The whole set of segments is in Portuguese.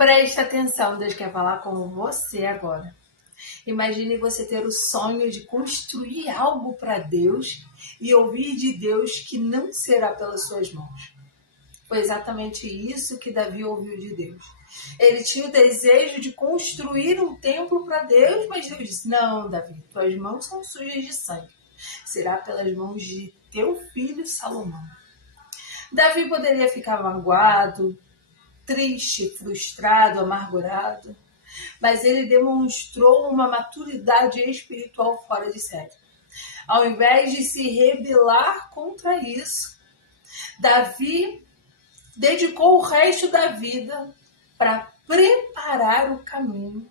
Presta atenção, Deus quer falar com você agora. Imagine você ter o sonho de construir algo para Deus e ouvir de Deus que não será pelas suas mãos. Foi exatamente isso que Davi ouviu de Deus. Ele tinha o desejo de construir um templo para Deus, mas Deus disse: não, Davi, tuas mãos são sujas de sangue. Será pelas mãos de teu filho Salomão. Davi poderia ficar magoado, triste, frustrado, amargurado, mas ele demonstrou uma maturidade espiritual fora de série. Ao invés de se rebelar contra isso, Davi dedicou o resto da vida para preparar o caminho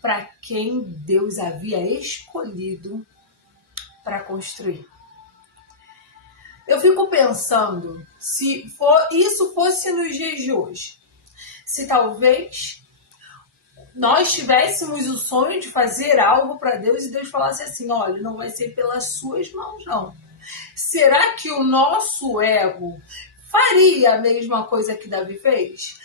para quem Deus havia escolhido para construir. Eu fico pensando, se isso fosse nos dias de hoje, se talvez nós tivéssemos o sonho de fazer algo para Deus e Deus falasse assim: olha, não vai ser pelas suas mãos, não. Será que o nosso ego faria a mesma coisa que Davi fez?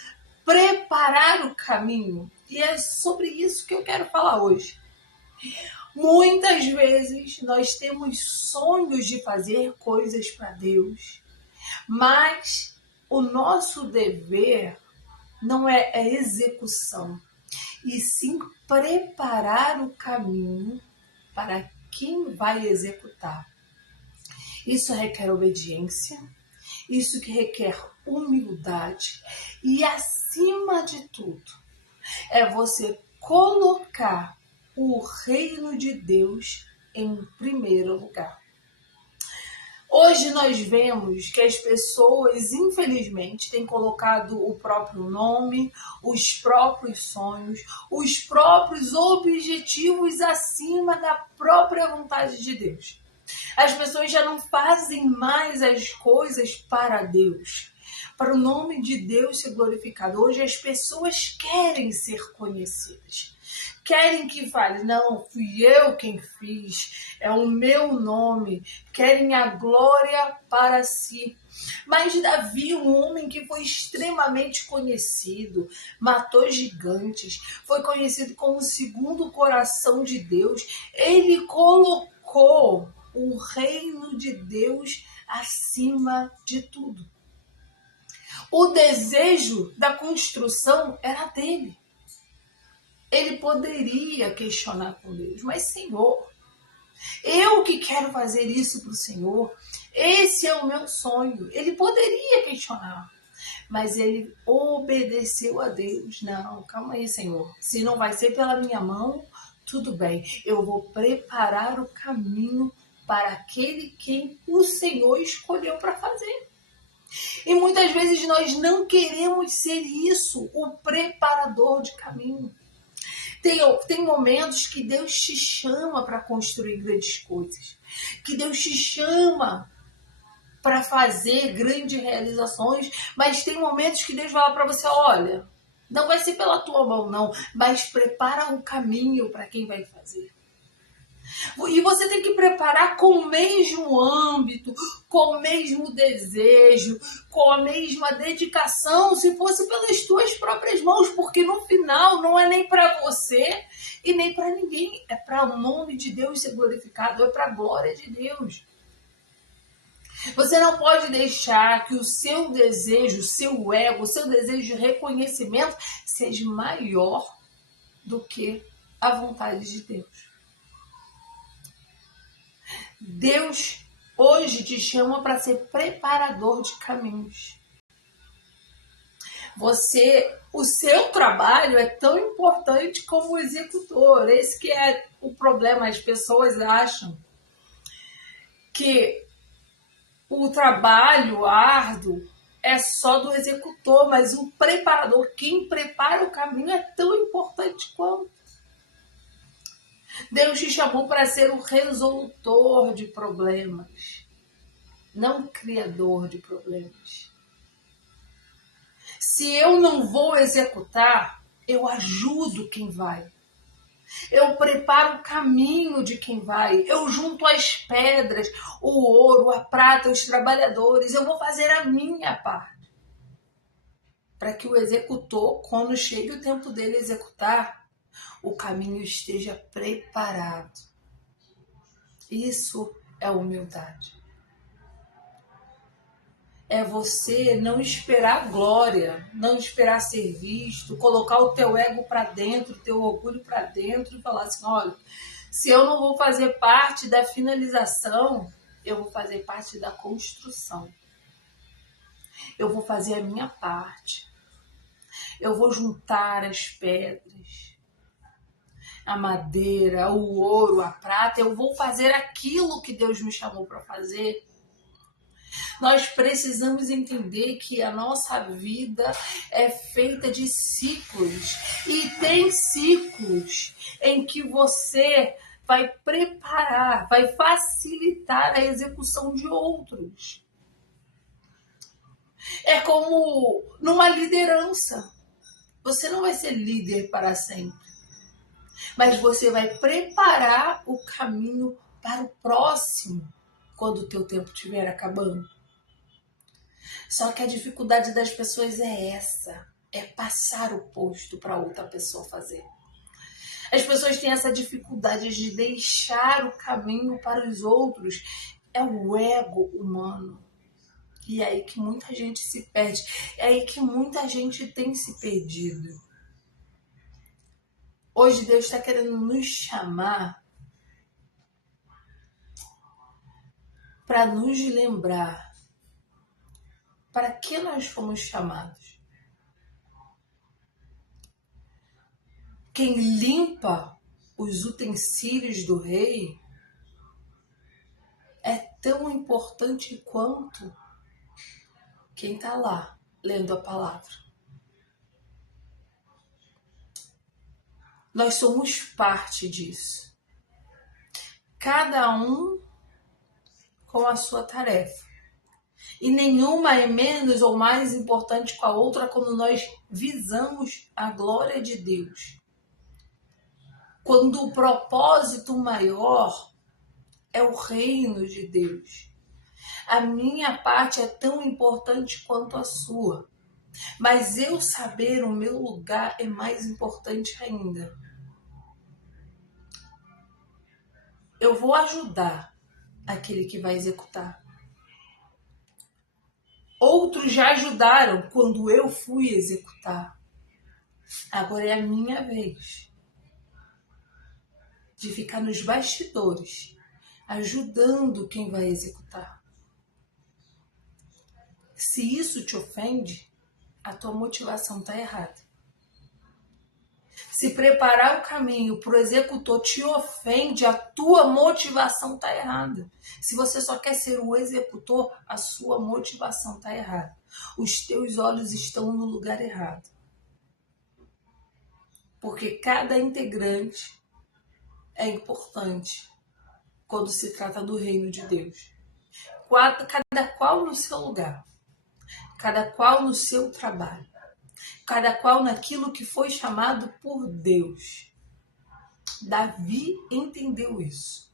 Preparar o caminho. E é sobre isso que eu quero falar hoje. Muitas vezes nós temos sonhos de fazer coisas para Deus, mas o nosso dever não é a execução, e sim preparar o caminho para quem vai executar. Isso requer obediência, isso que requer humildade e, acima de tudo, é você colocar o reino de Deus em primeiro lugar. Hoje nós vemos que as pessoas, infelizmente, têm colocado o próprio nome, os próprios sonhos, os próprios objetivos acima da própria vontade de Deus. As pessoas já não fazem mais as coisas para Deus, para o nome de Deus ser glorificado. Hoje as pessoas querem ser conhecidas. Querem que fale, não, fui eu quem fiz, é o meu nome. Querem a glória para si. Mas Davi, um homem que foi extremamente conhecido, matou gigantes, foi conhecido como o segundo coração de Deus, ele colocou o reino de Deus acima de tudo. O desejo da construção era dele. Ele poderia questionar com Deus, mas Senhor, eu que quero fazer isso para o Senhor, esse é o meu sonho. Ele poderia questionar, mas ele obedeceu a Deus. Não, calma aí, Senhor, se não vai ser pela minha mão, tudo bem, eu vou preparar o caminho para aquele quem o Senhor escolheu para fazer. E muitas vezes nós não queremos ser isso, o preparador de caminho. Tem momentos que Deus te chama para construir grandes coisas, que Deus te chama para fazer grandes realizações, mas tem momentos que Deus fala para você: olha, não vai ser pela tua mão não, mas prepara o caminho para quem vai fazer. E você tem que preparar com o mesmo âmbito, com o mesmo desejo, com a mesma dedicação, se fosse pelas tuas próprias mãos, porque no final não é nem para você e nem para ninguém, é para o nome de Deus ser glorificado, é para a glória de Deus. Você não pode deixar que o seu desejo, o seu ego, o seu desejo de reconhecimento seja maior do que a vontade de Deus. Deus hoje te chama para ser preparador de caminhos. O seu trabalho é tão importante como o executor. Esse que é o problema. As pessoas acham que o trabalho árduo é só do executor, mas o preparador, quem prepara o caminho, é tão importante quanto. Deus te chamou para ser o resolutor de problemas, não criador de problemas. Se eu não vou executar, eu ajudo quem vai. Eu preparo o caminho de quem vai. Eu junto as pedras, o ouro, a prata, os trabalhadores. Eu vou fazer a minha parte. para que o executor, quando chegue o tempo dele executar, o caminho esteja preparado. Isso é humildade. É você não esperar glória, não esperar ser visto, colocar o teu ego para dentro, o teu orgulho para dentro e falar assim, olha, se eu não vou fazer parte da finalização, eu vou fazer parte da construção. Eu vou fazer a minha parte. Eu vou juntar as pedras, a madeira, o ouro, a prata. Eu vou fazer aquilo que Deus me chamou para fazer. Nós precisamos entender que a nossa vida é feita de ciclos. E tem ciclos em que você vai preparar, vai facilitar a execução de outros. É como numa liderança. Você não vai ser líder para sempre, mas você vai preparar o caminho para o próximo quando o teu tempo estiver acabando. Só que a dificuldade das pessoas é essa, é passar o posto para outra pessoa fazer. As pessoas têm essa dificuldade de deixar o caminho para os outros. É o ego humano. E é aí que muita gente se perde. É aí que muita gente tem se perdido. Hoje Deus está querendo nos chamar para nos lembrar para que nós fomos chamados. Quem limpa os utensílios do rei é tão importante quanto quem está lá lendo a palavra. Nós somos parte disso. Cada um com a sua tarefa. E nenhuma é menos ou mais importante que a outra quando nós visamos a glória de Deus. Quando o propósito maior é o reino de Deus. A minha parte é tão importante quanto a sua. Mas eu saber o meu lugar é mais importante ainda. Eu vou ajudar aquele que vai executar. Outros já ajudaram quando eu fui executar. Agora é a minha vez de ficar nos bastidores, ajudando quem vai executar. Se isso te ofende, a tua motivação está errada. Se preparar o caminho para o executor te ofende, a tua motivação está errada. Se você só quer ser o executor, a sua motivação está errada. Os teus olhos estão no lugar errado. Porque cada integrante é importante quando se trata do reino de Deus. Cada qual no seu lugar. Cada qual no seu trabalho. Cada qual naquilo que foi chamado por Deus. Davi entendeu isso.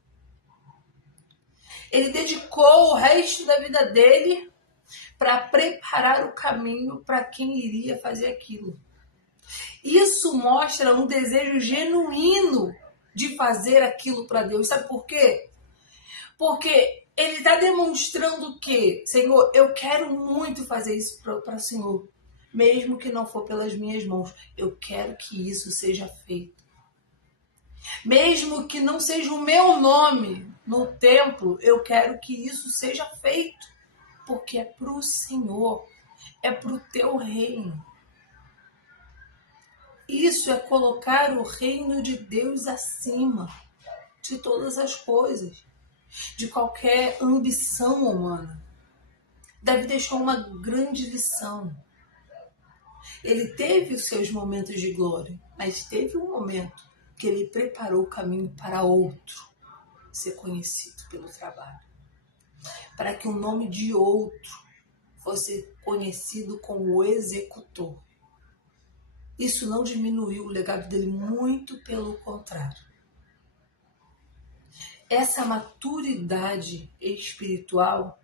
Ele dedicou o resto da vida dele para preparar o caminho para quem iria fazer aquilo. Isso mostra um desejo genuíno de fazer aquilo para Deus. Sabe por quê? Porque ele está demonstrando que, Senhor, eu quero muito fazer isso para o Senhor. Mesmo que não for pelas minhas mãos, eu quero que isso seja feito. Mesmo que não seja o meu nome no templo, eu quero que isso seja feito. Porque é para o Senhor, é para o teu reino. Isso é colocar o reino de Deus acima de todas as coisas, de qualquer ambição humana. Davi deixou uma grande lição. Ele teve os seus momentos de glória, mas teve um momento que ele preparou o caminho para outro ser conhecido pelo trabalho. Para que o nome de outro fosse conhecido como o executor. Isso não diminuiu o legado dele, muito pelo contrário. Essa maturidade espiritual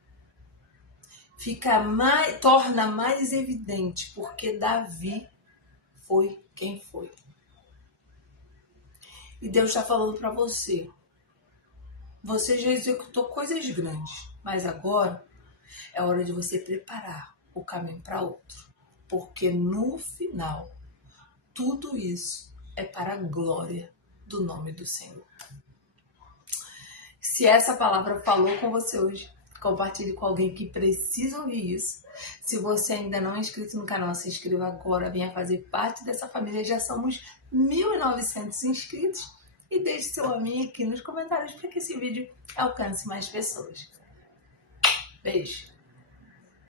torna mais evidente porque Davi foi quem foi. E Deus está falando para você. Você já executou coisas grandes, mas agora é hora de você preparar o caminho para outro. Porque no final, tudo isso é para a glória do nome do Senhor. Se essa palavra falou com você hoje, compartilhe com alguém que precisa ouvir isso. Se você ainda não é inscrito no canal, se inscreva agora, venha fazer parte dessa família. Já somos 1.900 inscritos. E deixe seu amém aqui nos comentários para que esse vídeo alcance mais pessoas. Beijo!